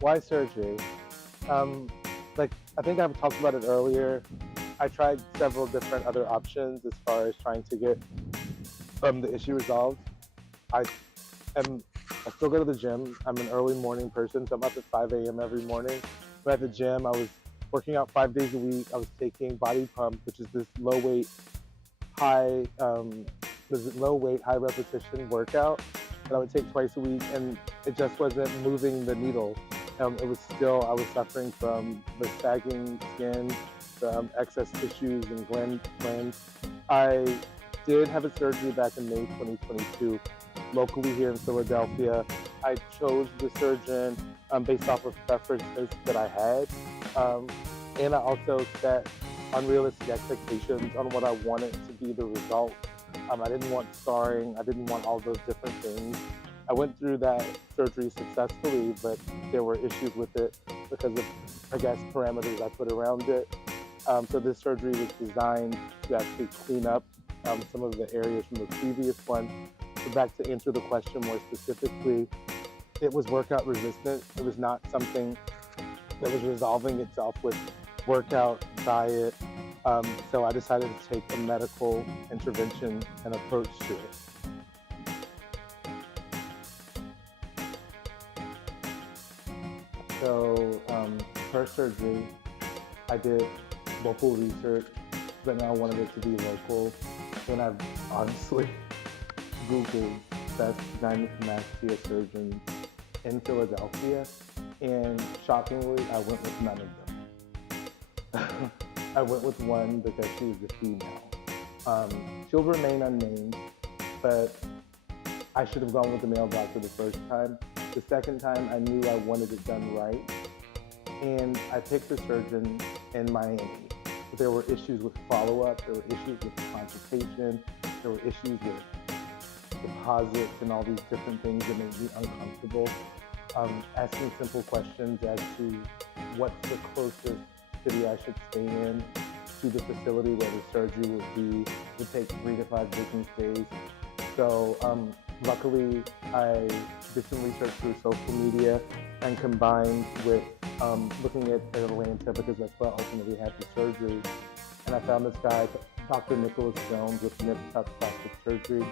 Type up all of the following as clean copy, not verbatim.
Why surgery? Um, like I think I've talked about it earlier. I tried several different other options as far as trying to get the issue resolved. I am I still go to the gym. I'm an early morning person, so I'm up at 5 a.m. every morning. But at the gym, I was working out 5 days a week. I was taking body pump, which is high this low weight, high repetition workout that I would take twice a week, and it just wasn't moving the needle. It was still I was suffering from the sagging skin, the excess tissues and glands. I did have a surgery back in May 2022, locally here in Philadelphia. I chose the surgeon based off of preferences that I had, um, and I also set unrealistic expectations on what I wanted to be the result. I didn't want scarring. I didn't want all those different things. I went through that surgery successfully, but there were issues with it because of, I guess, parameters I put around it. So this surgery was designed to actually clean up some of the areas from the previous one. So back to answer the question more specifically, it was workout resistant. It was not something that was resolving itself with workout, diet. So I decided to take a medical intervention and approach to it. So per surgery, I did local research, but now I wanted it to be local. And I've honestly Googled best gynecomastia surgeons in Philadelphia, and shockingly, I went with none of them. I went with one because she was a female. She'll remain unnamed, but I should have gone with the male doctor the first time. The second time, I knew I wanted it done right, and I picked a surgeon in Miami. But there were issues with follow-up, there were issues with consultation, there were issues with deposits and all these different things that made me uncomfortable. Asking simple questions as to what's the closest city I should stay in to the facility where the surgery would take 3 to 5 business days. So luckily, I did some research through social media and combined with looking at Atlanta because that's where I ultimately had the surgery. And I found this guy, Dr. Nicholas Jones with Nip Tuck Plastic Surgery.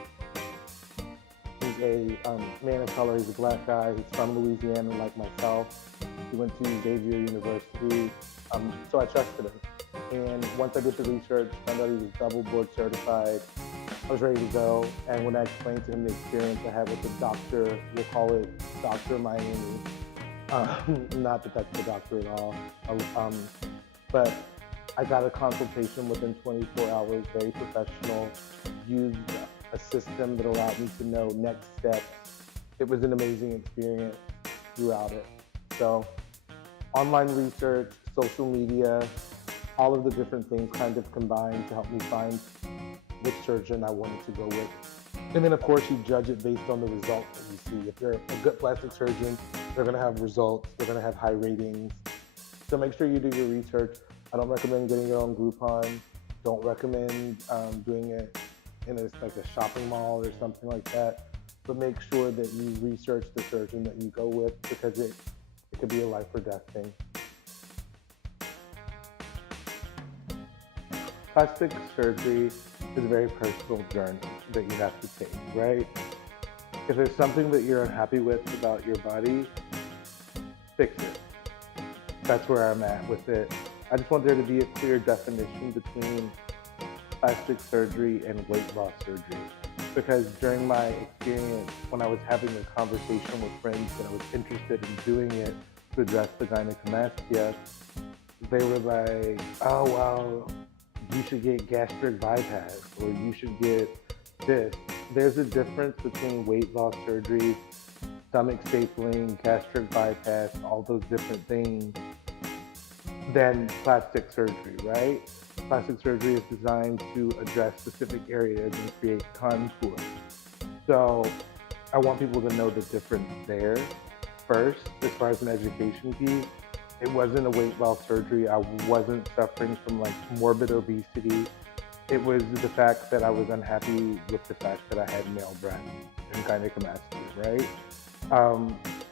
He's a man of color. He's a black guy. He's from Louisiana, like myself. He went to Xavier University, so I trusted him. And once I did the research, found out he was double board certified. I was ready to go. And when I explained to him the experience I had with the doctor, we'll call it Doctor Miami. Not that that's the doctor at all. Um, but I got a consultation within 24 hours, very professional, used a system that allowed me to know next steps. It was an amazing experience throughout it. So, online research, social media, all of the different things kind of combined to help me find which surgeon I wanted to go with. And then, of course, you judge it based on the results that you see. If you're a good plastic surgeon, they're going to have results, they're going to have high ratings. So make sure you do your research. I don't recommend getting it on Groupon. Don't recommend doing it in like a shopping mall or something like that. But make sure that you research the surgeon that you go with because it could be a life or death thing. Plastic surgery is a very personal journey that you have to take, right? If there's something that you're unhappy with about your body, fix it. That's where I'm at with it. I just want there to be a clear definition between plastic surgery and weight loss surgery. Because during my experience, when I was having a conversation with friends that I was interested in doing it to address the gynecomastia, they were like, oh, well, you should get gastric bypass or you should get this. There's a difference between weight loss surgery, stomach stapling, gastric bypass, all those different things than plastic surgery, right? Plastic surgery is designed to address specific areas and create contour. So I want people to know the difference there first, as far as an education piece. It wasn't a weight loss surgery. I wasn't suffering from like morbid obesity. It was the fact that I was unhappy with the fact that I had male breasts and gynecomastia, right?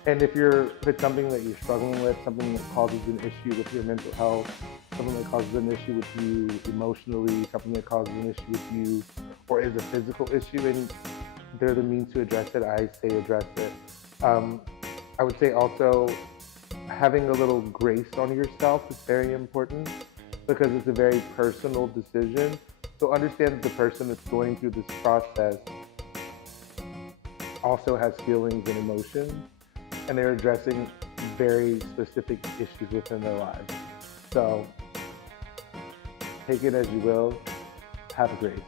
And if it's something that you're struggling with, something that causes an issue with your mental health, something that causes an issue with you emotionally, something that causes an issue with you, or is a physical issue, and they're the means to address it, I say address it. I would say also having a little grace on yourself is very important because it's a very personal decision. So understand that the person that's going through this process also has feelings and emotions, and they're addressing very specific issues within their lives. So take it as you will. Have grace.